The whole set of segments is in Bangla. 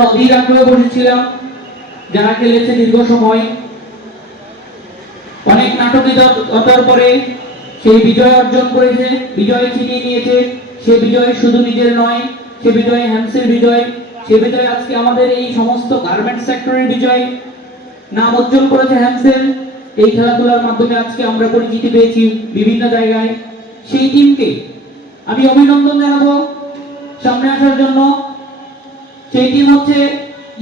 নদীর আগ্রহে বসেছিলাম, যারা খেলেছে দীর্ঘ সময়, অনেক নাটকীয়তার পরে সেই বিজয় অর্জন করেছে, বিজয় ছিনিয়ে নিয়েছে। সে বিজয় শুধু নিজের নয়, সে বিজয় হ্যামসের বিজয়, সে বিজয় আজকে আমাদের এই সমস্ত গার্মেন্টস সেক্টরের বিজয়। নাম উজ্জ্বল করেছে হ্যামসেল। এই খেলাধুলার মাধ্যমে আজকে আমরা পরিচিতি পেয়েছি বিভিন্ন জায়গায়। সেই টিমকে আমি অভিনন্দন জানাবো সামনে আসার জন্য। সেই টিম হচ্ছে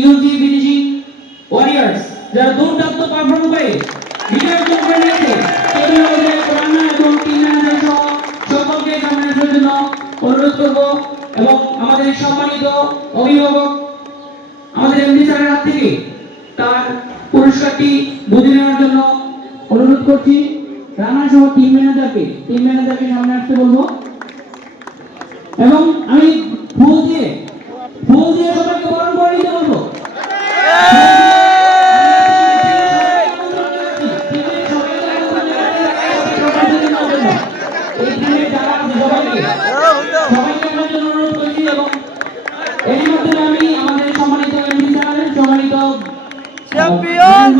ইউজি ফিনিশিং ওয়ারিয়ার্স, যারা দুর্দান্ত পারফর্ম করে বিজয় অর্জন করে নিয়েছে। এবং টিম ম্যানেজার সহ সকলকে সামনে আসার জন্য অনুরোধ করব এবং আমাদের সম্মানিত অভিভাবক আমাদের এমডি স্যারের হাত থেকে তার পুরস্কারটি বুঝে নেওয়ার জন্য অনুরোধ করছি। রানা সহ টিম ম্যানেজারকে সামনে আসতে বলবো এবং আমি ফুল দিয়ে সবাইকে বরণ করে নিতে বলবো। আমি আমাদের সম্মানিত এমডি স্যার, সম্মানিত চ্যাম্পিয়ন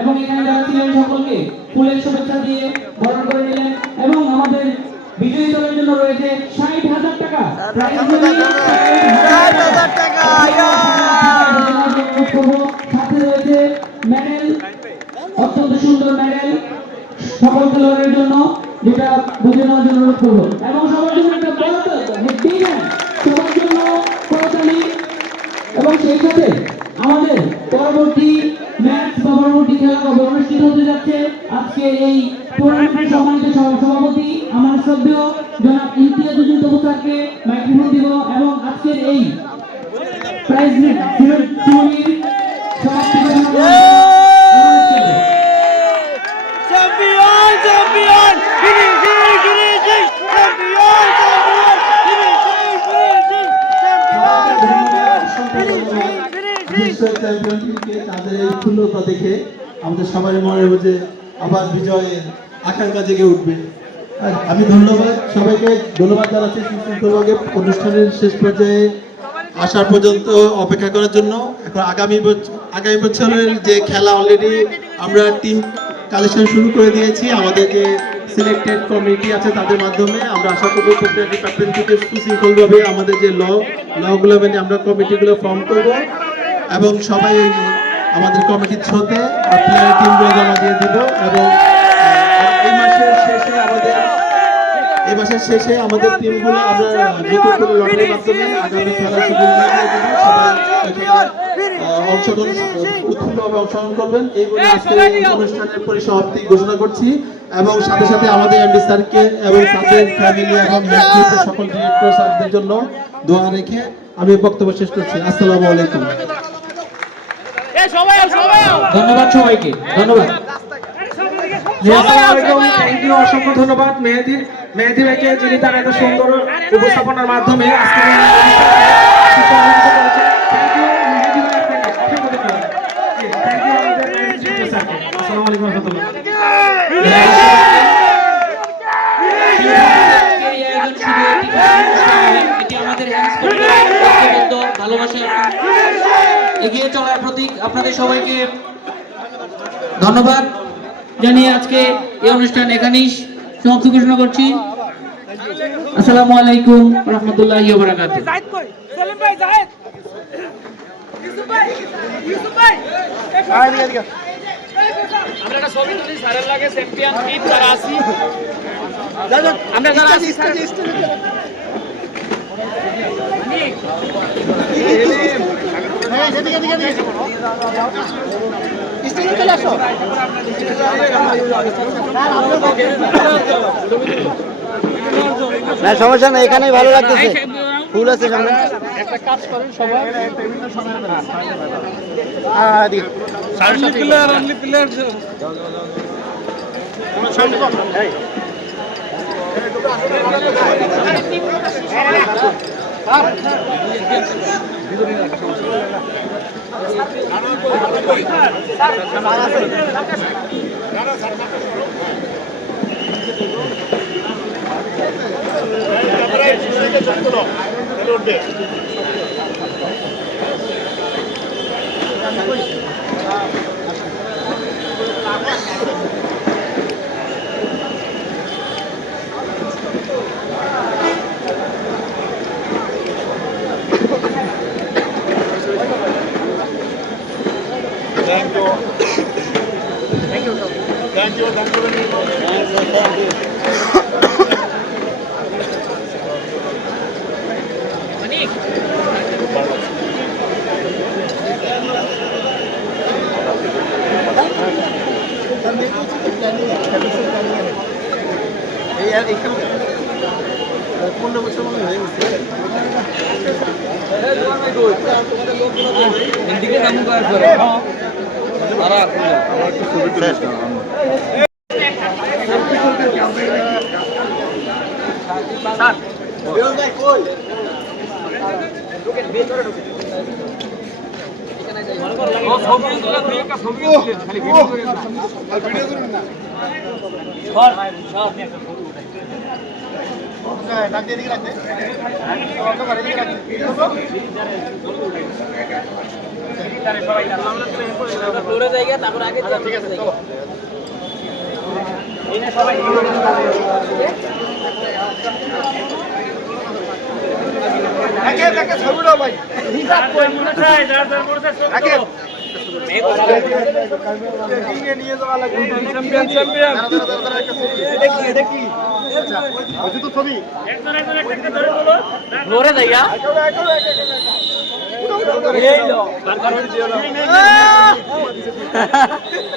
এবং এখানে যারা ছিলেন সকলকে ফুলের শুভেচ্ছা দিয়ে বরণ করে নিলেন এবং আমাদের বিজয়ী দলের জন্য রয়েছে ৬০,০০০ টাকা। সাথে রয়েছে মেডেল, অত্যন্ত সুন্দর মেডেল সকল খেলোয়াড়ের জন্য, যেটা বুঝে নেওয়ার জন্য অনুরোধ করবো এবং সবার জন্য একটা সবার জন্য করতালি। এবং সেই সাথে আমাদের পরবর্তী ম্যাচ বা পরবর্তী খেলা কবে অনুষ্ঠিত হতে যাচ্ছে, আজকে এই টুর্নামেন্টের সম্মানিত সভাপতি আমার শ্রদ্ধেয় জনাব ইমতিয়াজুল তবুসারকে মাইক্রোফোন দিব এবং আজকের এই প্রাইজ সেরেমনির সমাপ্তি তাদের এই ক্ষুণ্ণতা দেখে আমাদের সবাই মনে হবে যে আবার বিজয়ের আকাঙ্ক্ষা জেগে উঠবে। আমি সবাইকে ধন্যবাদ জানাচ্ছি সুশৃঙ্খলভাবে অনুষ্ঠানের শেষ পর্যায়ে আসার পর্যন্ত অপেক্ষা করার জন্য। এখন আগামী বছরের যে খেলা অলরেডি আমরা টিম কালেকশন শুরু করে দিয়েছি। আমাদের যে সিলেক্টেড কমিটি আছে তাদের মাধ্যমে আমরা আশা করবো প্রত্যেক ডিপার্টমেন্ট থেকে সুশৃঙ্খলভাবে আমাদের যে লগুলো মেনে আমরা কমিটিগুলো ফর্ম করব এবং সবাই আমাদের কমিটির থ্রুতে প্লেয়ার টিমগুলো জমা দিয়ে দিব এবং এই মাসের শেষে আমাদের টিমগুলো আমরা নতুন করে লটারির মাধ্যমে আগামী খেলা শুরু উৎফুল্লভাবে অংশগ্রহণ করবেন। এই বলে আজকে অনুষ্ঠানের পরিসমাপ্তি ঘোষণা করছি এবং সাথে সাথে আমাদের এমডি স্যারকে এবং তাদের ফ্যামিলি এবং সকল ডিরেক্টর স্যারদের জন্য দোয়া রেখে আমি বক্তব্য শেষ করছি। আসসালামু আলাইকুম। ধন্যবাদ সবাইকে, ধন্যবাদ। থ্যাংক ইউ, অসংখ্য ধন্যবাদ মেহেদী ভাইকে, যিনি তার এত সুন্দর উপস্থাপনার মাধ্যমে আজকে এগিয়ে চলার প্রতীক। আপনাদের সবাইকে ধন্যবাদ জানিয়ে আজকে এই অনুষ্ঠান এখানেই সমাপ্তি ঘোষণা করছি। আসসালামু আলাইকুম রহমতুল্লাহি ওয়া বারাকাতুহু। আমরা একটা ছবি তুলি স্যারের লাগে চ্যাম্পিয়ন টিম যারা আছি, আমরা যারা আছি না সমস্যা না, এখানেই ভালো লাগতেছে, ফুল আছে সামনে। একটা কাজ করেন সবাই,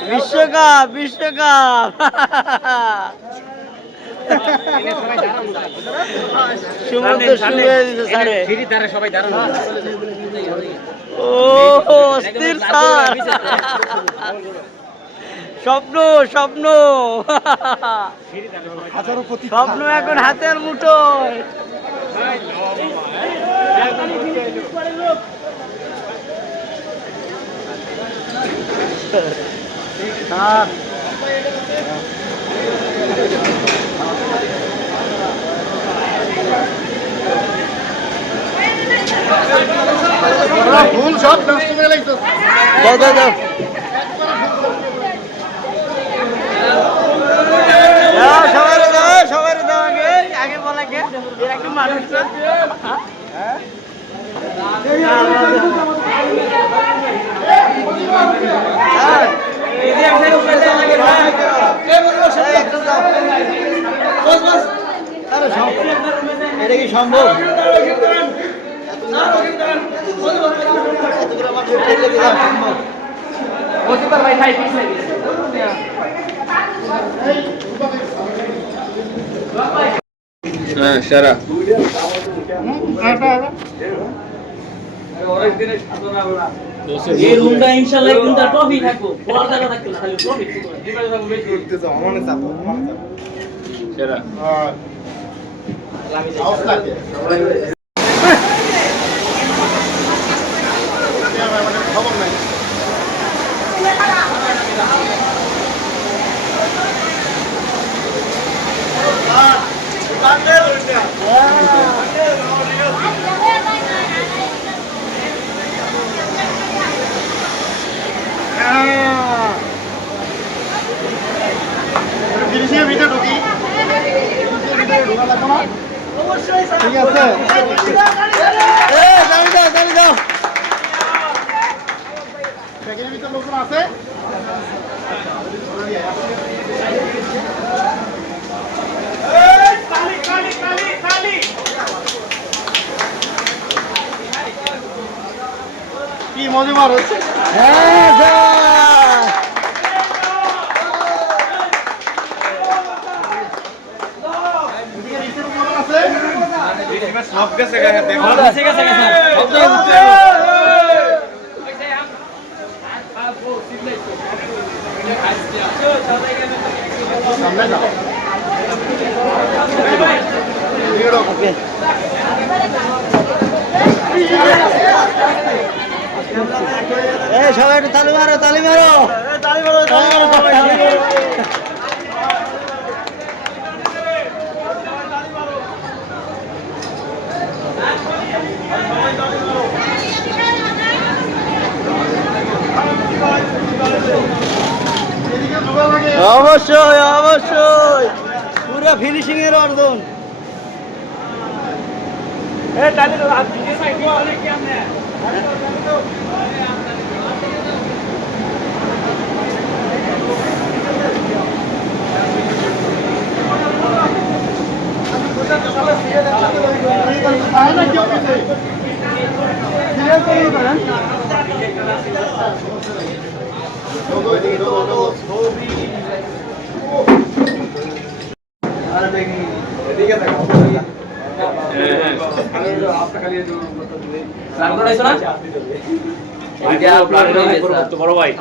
বিশ্বকাপ বিশ্বকাপ ও অস্থির স্যার স্বপ্ন স্বপ্ন স্বপ্ন এখন হাতের মুঠোয় ফুল সব নষ্ট করে লাগতো। দাও দাও দাও সবাই দাও আগে আগে বলা কে এর একটু মানুষ এটা কি সম্ভব সারা এই রুমটা ইনশাআল্লাহ কিন্তু ট্রফি থাকবো বড় জায়গা থাকবে না খালি ট্রফি সারা খবর নাই ভিতরে ঢুকি ঠিক আছে দাঁড়িয়ে দাও প্যাকেজের ভিতরে লোকজন আছে কি মজার হচ্ছে সব গেছে সামনে যাও সবাই একটু তালি মারো তালি মারো অবশ্যই অবশ্যই পুরো ফিনিশিং এর অর্জন। বড় ভাই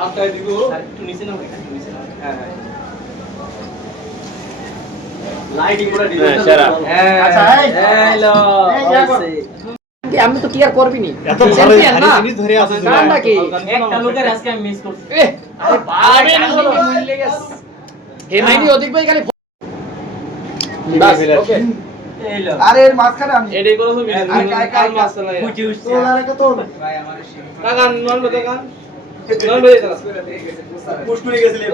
আমি তো কি আর করবি নি এত ভালো জিনিস ধরে আসিস না। গানটা কি একটা লোকের আজকে আমি মিস করছি আরে ভাই হে মাইনি অধিক ভাই খালি বাস ওকে আরে এর মাঝখানে আমি এটাই করো তুমি আর কাই কাই খুঁজে উঠছি ভাই আমার কাকান নন বলে কাকান নন বলে পুশ করে গেছিলাম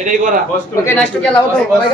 এটাই করা ওকে নাইস টু গেলাম তো ভাই